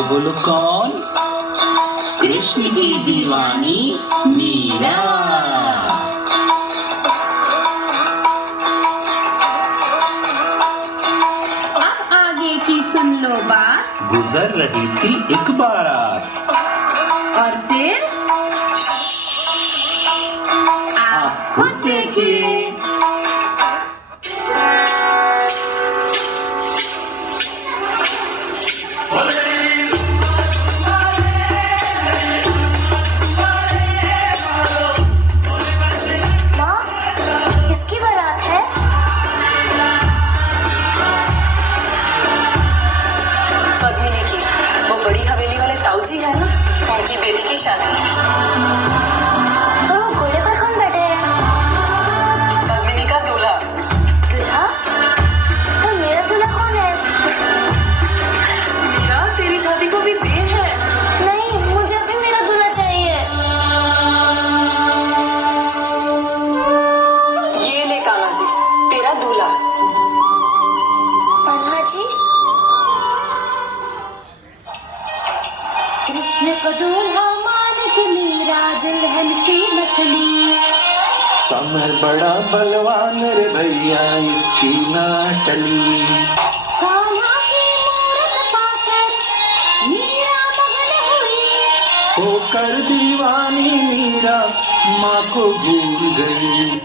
बोलो बोलो कौन? कृष्ण की दीवानी मीरा। अब आगे की सुन लो बात। गुजर रही थी एक बारात और फिर आप खुद देखिए। किसकी बारात है? पद्मिनी की। वो बड़ी हवेली वाले ताऊ जी है ना, उनकी बेटी की शादी है। और वो घोड़े पर कौन बैठे हैं? पद्मिनी का दूल्हा। दूल्हा? और मेरा दूल्हा कौन है? मीरा, तेरी शादी को भी देर है। नहीं, मुझे भी मेरा दूल्हा चाहिए। ये ले कान्हा जी, तेरा दूल्हा। कान्हा जी? कृष्ण को दूल्हा मान के मीरा दुल्हन सी मछली। समय बड़ा बलवान रे भैया इसकी ना टली। कान्हा की मूरत पाकर मीरा मगन हुई। होकर दीवानी मीरा माँ को भूल गई।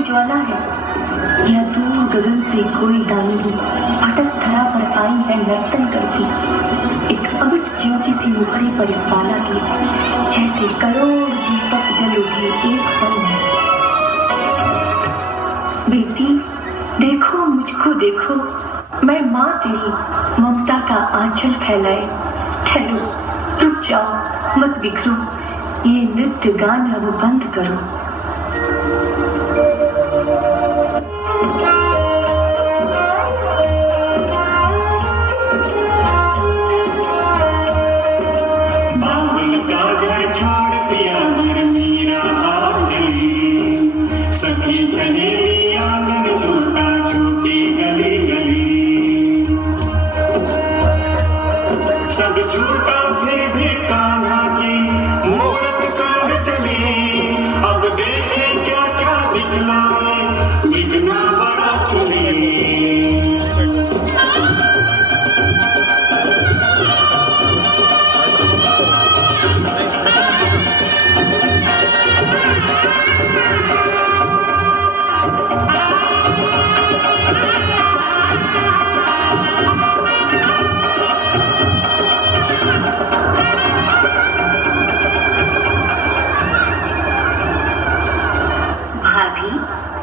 ज्वाला है या दूर गगन से कोई डांगी अटक धरा पर आई है नर्तन करती। एक अमिट ज्योति सी मुखड़ी पर ज्वाला की, जैसे करोड़ दीपक जल उठे एक पल में। बेटी देखो, मुझको देखो, मैं माँ तेरी ममता का आंचल फैलाए। ठहरो, रुक जाओ, मत बिखरो, ये नृत्य गान अब बंद करो।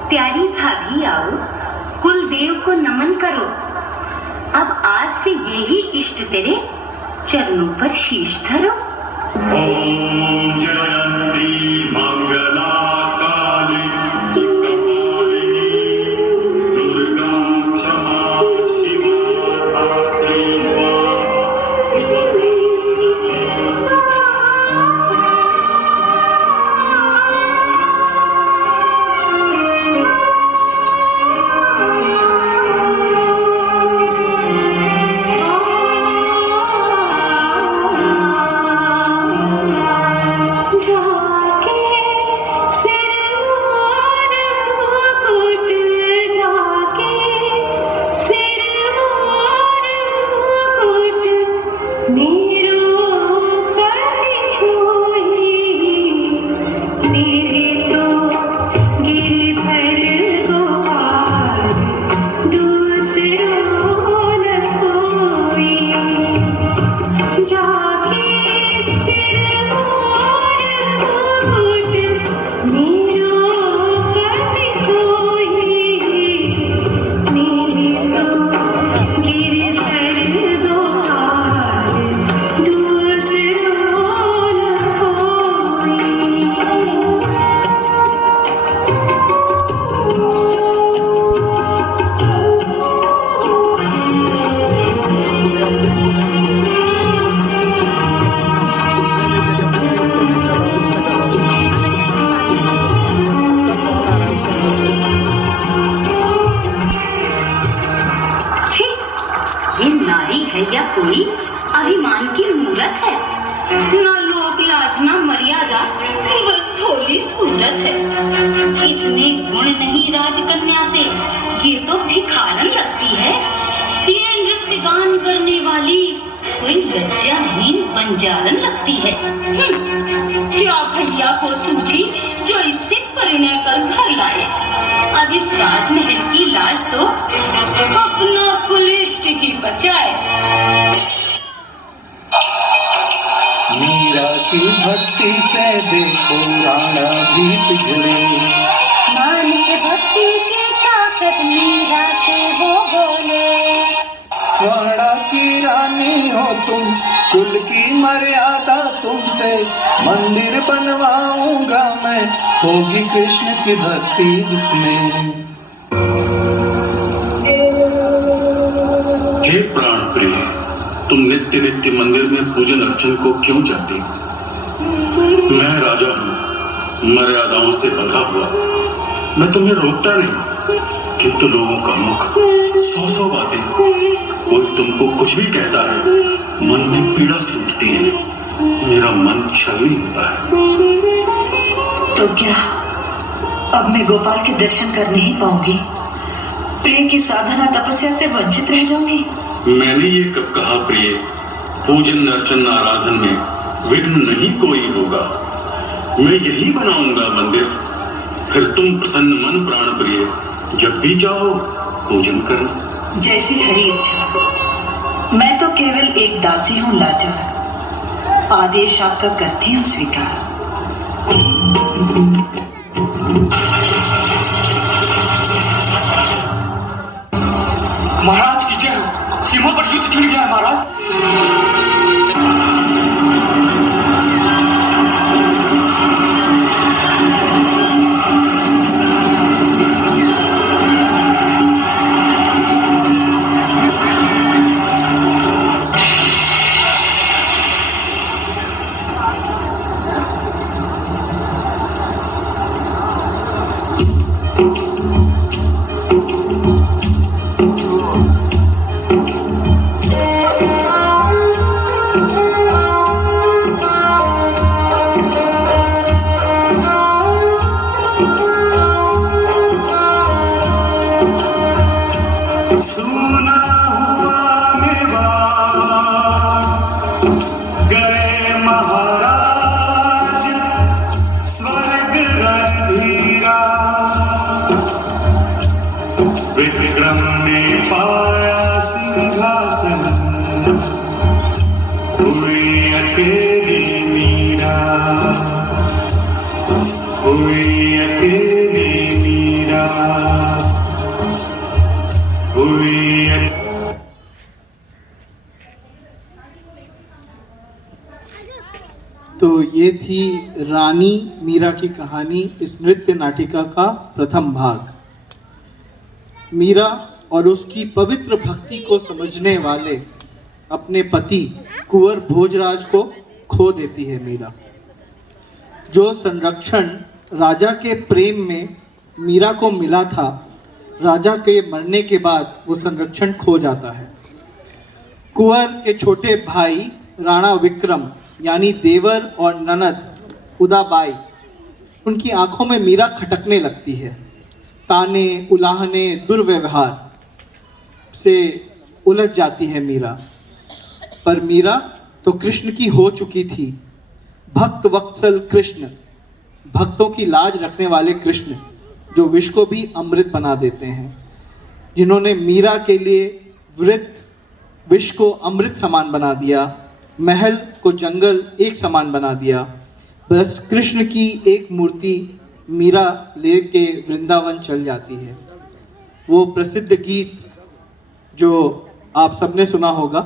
प्यारी भाभी आओ, कुलदेव को नमन करो। अब आज से यही इष्ट तेरे चरणों पर शीश धरो। ओम जयंती मंगला काली कपालिनी दुर्गा क्षमा शिवा धात्री स्वाहा। जा ना लोक लाज ना मर्यादा, बस भोली सूरत है। इसमें गुण नहीं राजकन्या से, ये तो भिखारन लगती है। ये नृत्य गान करने वाली कोई लज्जाहीन बंजारन लगती है। क्या भैया को सूझी जो इससे परिणय कर घर लाए। अब इस राजमहल की लाज तो अपना कुलिष्ट ही बचाए। मीरा की भक्ति से देखो राणा भी पिघले। मान के भक्ति की ताकत मीरा से वो बोले। वाड़ा की रानी हो तुम, कुल की मर्यादा तुमसे, मंदिर बनवाऊंगा मैं, होगी कृष्ण की भक्ति जिसमें। हे प्राण प्रिय, तुम नित्य नित्य मंदिर में पूजन अर्चन को क्यों चाहती हो? मैं राजा हूँ, मर्यादाओं से बंधा हुआ। मैं तुम्हें रोकता नहीं, किंतु लोगों का मुख 100 बातें, कोई तुमको कुछ भी कहता है, मन में पीड़ा सी उठती है, मेरा मन छलनी होता है। तो क्या अब मैं गोपाल के दर्शन कर नहीं पाऊंगी? प्रिय की साधना तपस्या से वंचित रह जाऊंगी? मैंने ये कब कहा प्रिय? पूजन अर्चन आराधन में विघ्न नहीं कोई होगा। मैं यही बनाऊंगा मंदिर, फिर तुम प्रसन्न मन प्राण प्रिय जब भी चाहो पूजन करना। जैसी हरी इच्छा। मैं तो केवल एक दासी हूँ लाचार, आदेश आपका करती हूँ स्वीकार। महाराज की जय, सीमा पर युद्ध छिड़ गया है महाराज। विक्रम ने पाया सिंहासन, हुई अकेली मीरा, हुई अकेली मीरा, हुई तो ये थी रानी मीरा की कहानी, इस नृत्य नाटिका का प्रथम भाग। मीरा और उसकी पवित्र भक्ति को समझने वाले अपने पति कुंवर भोजराज को खो देती है मीरा। जो संरक्षण राजा के प्रेम में मीरा को मिला था, राजा के मरने के बाद वो संरक्षण खो जाता है। कुंवर के छोटे भाई राणा विक्रम यानी देवर और ननद उदाबाई, उनकी आंखों में मीरा खटकने लगती है। ताने उलाहने दुर्व्यवहार से उलझ जाती है मीरा। पर मीरा तो कृष्ण की हो चुकी थी। भक्त वत्सल कृष्ण, भक्तों की लाज रखने वाले कृष्ण, जो विष को भी अमृत बना देते हैं, जिन्होंने मीरा के लिए वृत्त विष को अमृत समान बना दिया, महल को जंगल एक समान बना दिया। बस कृष्ण की एक मूर्ति मीरा लेके वृंदावन चल जाती है। वो प्रसिद्ध गीत जो आप सबने सुना होगा,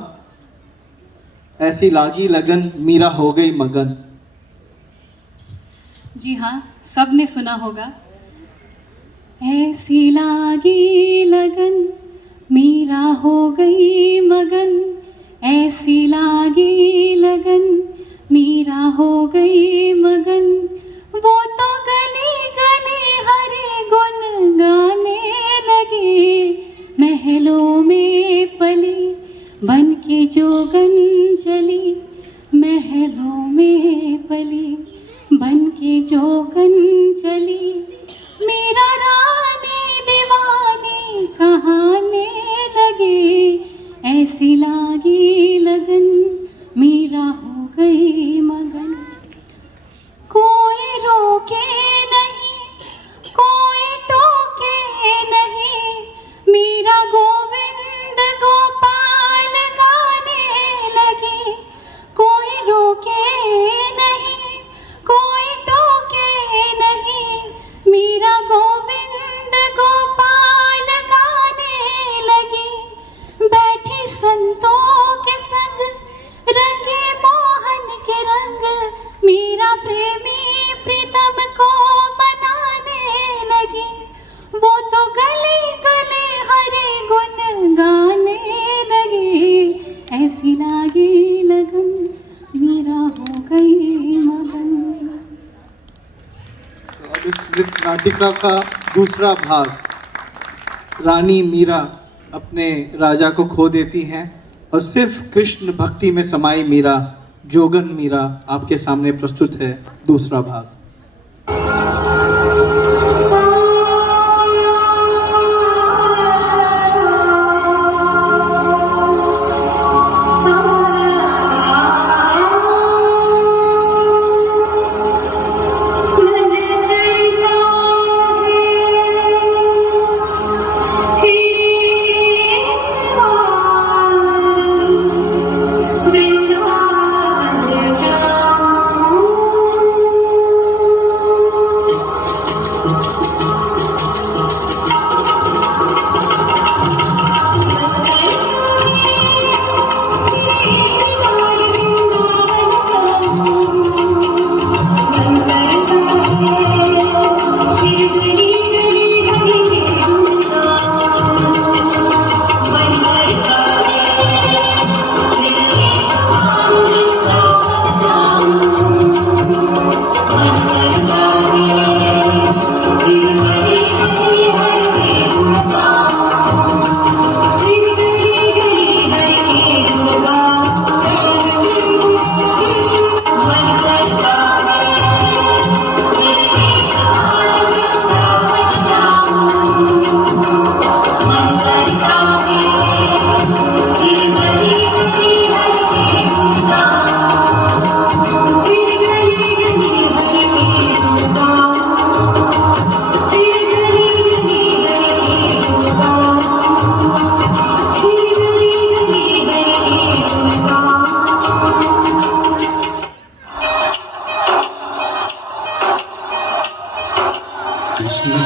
ऐसी लागी लगन मीरा हो गई मगन। जी हाँ, सबने सुना होगा। ऐसी लागी लगन मीरा हो गई मगन, ऐसी लागी लगन मीरा हो गई मगन। वो तो गली गली हरि गुण गाने लगे, महलों में पली बन के जोगन चली महल महलों में पली बन के जोगन चली मीरा रानी दीवानी कहाने लगी ऐसी लागी लगन मीरा हो गई मगन कोई रोके नहीं कोई टोके नहीं मीरा गोविंद गोपाल गाने लगी कोई रोके नहीं कोई टोके नहीं मीरा गोविंद गोपाल गाने लगी बैठी संतों के संग रंगे मोहन के रंग मीरा प्रेमी प्रीतम को मनाने लगी वो तो गले गले हरे गुन गाने लगे ऐसी लागी लगन मीरा हो गई मगन। अब इस नृत्य नाटिका का दूसरा भाग रानी मीरा अपने राजा को खो देती हैं और सिर्फ कृष्ण भक्ति में समाई मीरा जोगन मीरा आपके सामने प्रस्तुत है दूसरा भाग।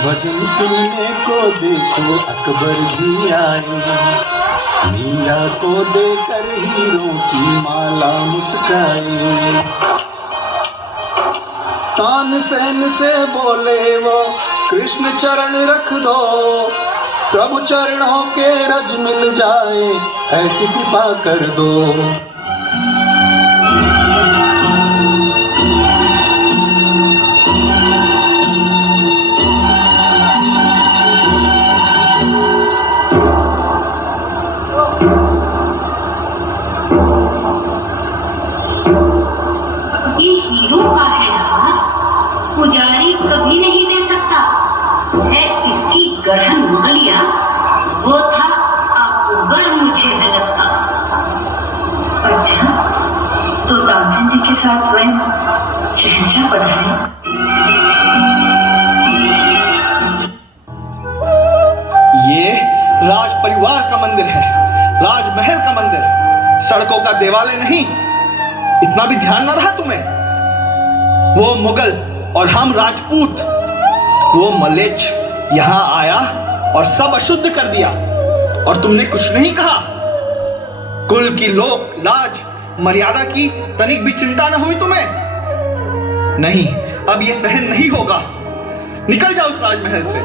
भजन सुनने को देखो अकबर जी आए मीरा को देकर हीरों की माला मुस्काए तानसेन से बोले वो कृष्ण चरण रख दो प्रभु चरणों के रज मिल जाए ऐसी कृपा कर दो। पुजारी कभी नहीं दे सकता है इसकी गढ़न मुगलिया वो था अकबर मुझे लगता। अच्छा तो तानसेन जी के साथ स्वयं शहंशाह पधारे। ये राज परिवार का मंदिर है राजमहल का मंदिर सड़कों का देवालय नहीं इतना भी ध्यान न रहा तुम्हें। वो मुगल और हम राजपूत वो मलेच्छ यहाँ आया और सब अशुद्ध कर दिया और तुमने कुछ नहीं कहा। कुल की लोक लाज मर्यादा की तनिक भी चिंता न हुई तुम्हें। नहीं अब ये सहन नहीं होगा। निकल जाओ उस राजमहल से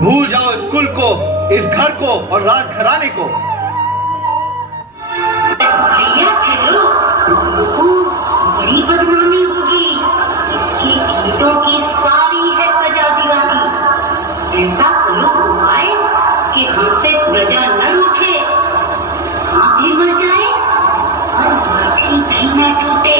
भूल जाओ इस कुल को इस घर को और राजघराने को। भैया चलो बड़ी बदनामी होगी इसकी गीतों की सारी है प्रजा दीवानी। ऐसा करो उपाय कि हमसे प्रजा न उठे सांप भी मर जाए और लाठी नहीं न टूटे।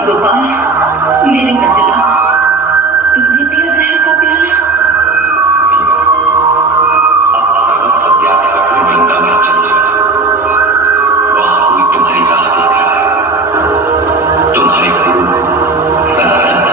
गोपाल, मेरे बदला तुमने पिया जहर का प्याला। अब सर्व सत्याग्रह के वृंदावन चल चला, वहां कोई तुम्हारी राह देख रहा है, तुम्हारे गुरु सनातन।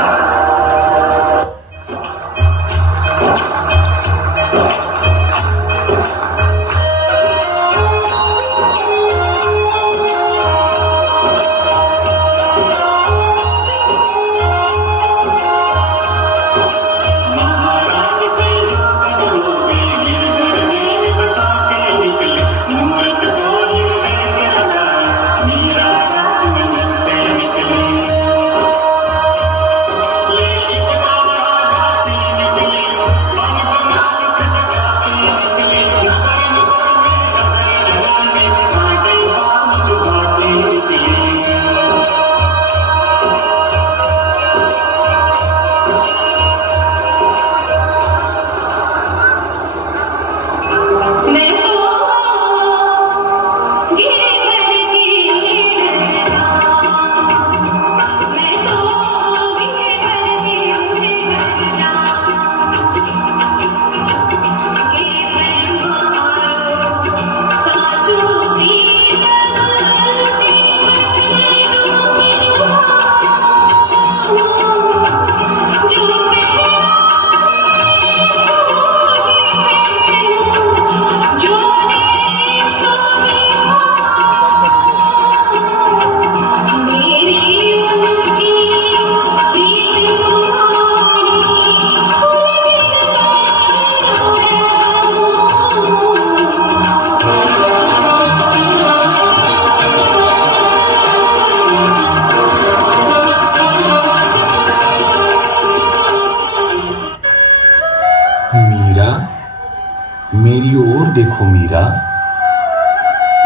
मेरी ओर देखो मीरा,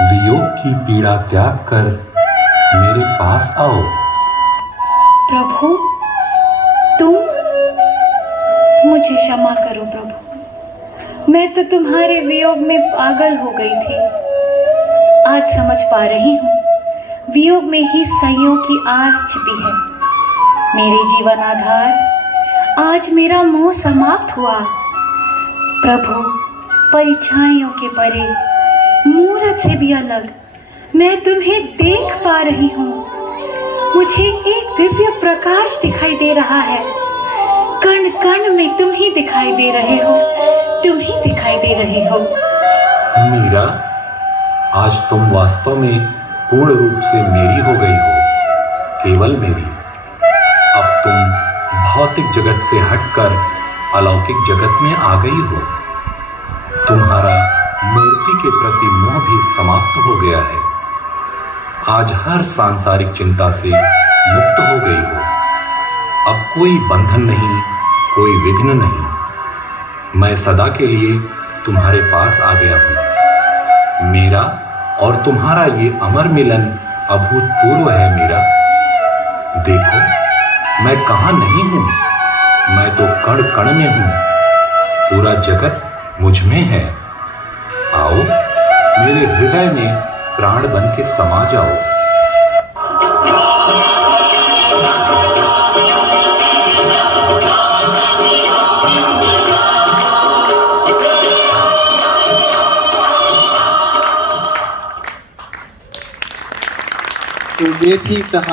वियोग की पीड़ा त्याग कर मेरे पास आओ। प्रभु, तुम मुझे क्षमा करो प्रभु, मैं तो तुम्हारे वियोग में पागल हो गई थी। आज समझ पा रही हूँ, वियोग में ही संयोग की आस छिपी है। मेरे जीवन आधार आज मेरा मोह समाप्त हुआ। प्रभु, परीक्षाओं के परे, मूरत से भी अलग मैं तुम्हें देख पा रही हूँ। मुझे एक दिव्य प्रकाश दिखाई दे रहा है। कण कण में तुम ही दिखाई दे रहे हो, तुम ही दिखाई दे रहे हो। मीरा, आज तुम वास्तव में पूर्ण रूप से मेरी हो गई हो, केवल मेरी। अब तुम भौतिक जगत से हटकर अलौकिक जगत में आ गई हो। तुम्हारा मूर्ति के प्रति मोह भी समाप्त हो गया है। आज हर सांसारिक चिंता से मुक्त हो गई हो। अब कोई बंधन नहीं, कोई विघ्न नहीं। मैं सदा के लिए तुम्हारे पास आ गया हूँ। मेरा और तुम्हारा ये अमर मिलन अभूतपूर्व है मीरा। देखो, मैं कहाँ नहीं हूँ, मैं तो कण कण में हूँ। पूरा जगत मुझ में है। आओ, मेरे हृदय में प्राण बन के समा जाओ। तो ये थी कहानी।